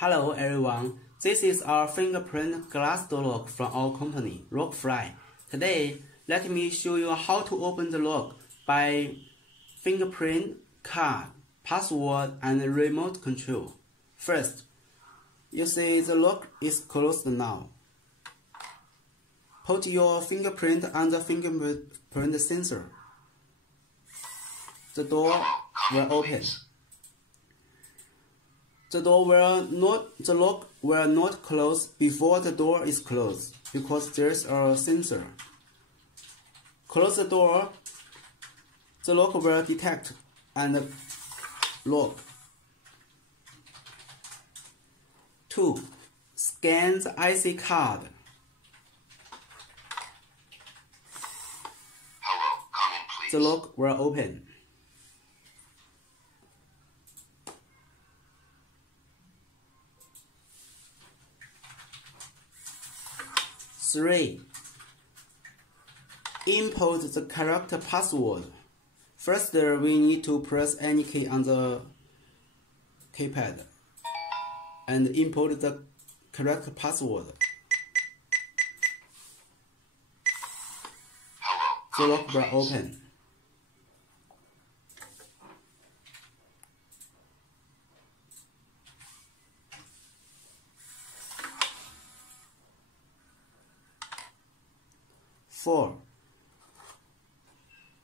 Hello everyone, this is our fingerprint glass door lock from our company, Rockfly. Today, let me show you how to open the lock by fingerprint, card, password, and remote control. First, you see the lock is closed now. Put your fingerprint on the fingerprint sensor. The door will open. The lock will not close before the door is closed because there's a sensor. Close the door, the lock will detect and lock. 2. Scan the IC card. Hello, come in, please. The lock will open. 3. Input the correct password. First, we need to press any key on the keypad and input the correct password. Hello, the lock will open. Four.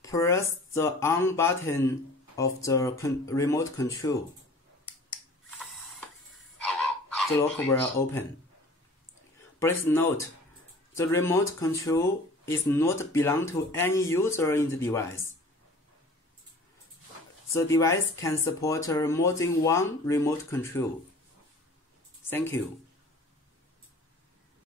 Press the on button of the remote control. Hello, the lock will open. Please note, the remote control is not belong to any user in the device. The device can support more than one remote control. Thank you.